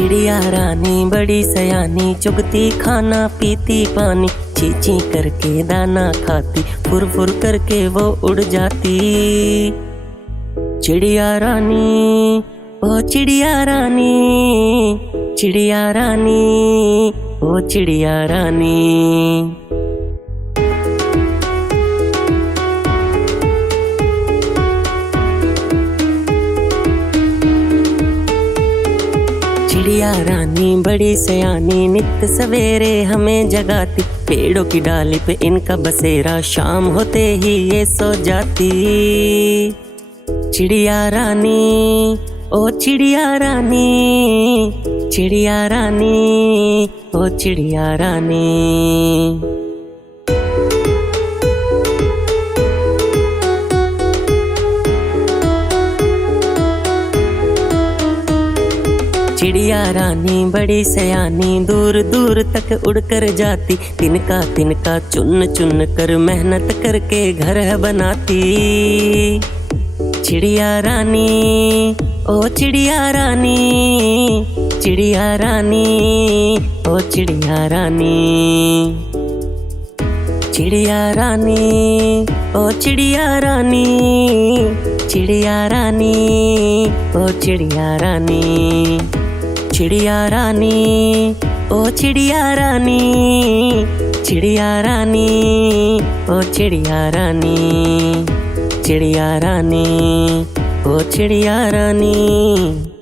चिड़िया रानी बड़ी सयानी, चुगती खाना पीती पानी, ची ची करके दाना खाती, फुर फुर करके वो उड़ जाती। चिड़िया रानी ओ चिड़िया रानी, चिड़िया रानी ओ चिड़िया रानी। चिड़िया रानी बड़ी सयानी, नित सवेरे हमें जगाती, पेड़ों की डाली पे इनका बसेरा, शाम होते ही ये सो जाती। चिड़िया रानी ओ चिड़िया रानी, चिड़िया रानी ओ चिड़िया रानी। चिड़िया रानी बड़ी सयानी, दूर दूर तक उड़कर जाती, तिनका तिनका चुन चुन कर मेहनत करके घर बनाती। चिड़िया रानी ओ चिड़िया रानी, चिड़िया रानी ओ चिड़िया रानी। चिड़िया रानी ओ चिड़िया रानी, चिड़िया रानी ओ चिड़िया रानी। चिड़िया रानी ओ चिड़िया रानी, चिड़िया रानी ओ चिड़िया रानी। चिड़िया रानी ओ चिड़िया रानी।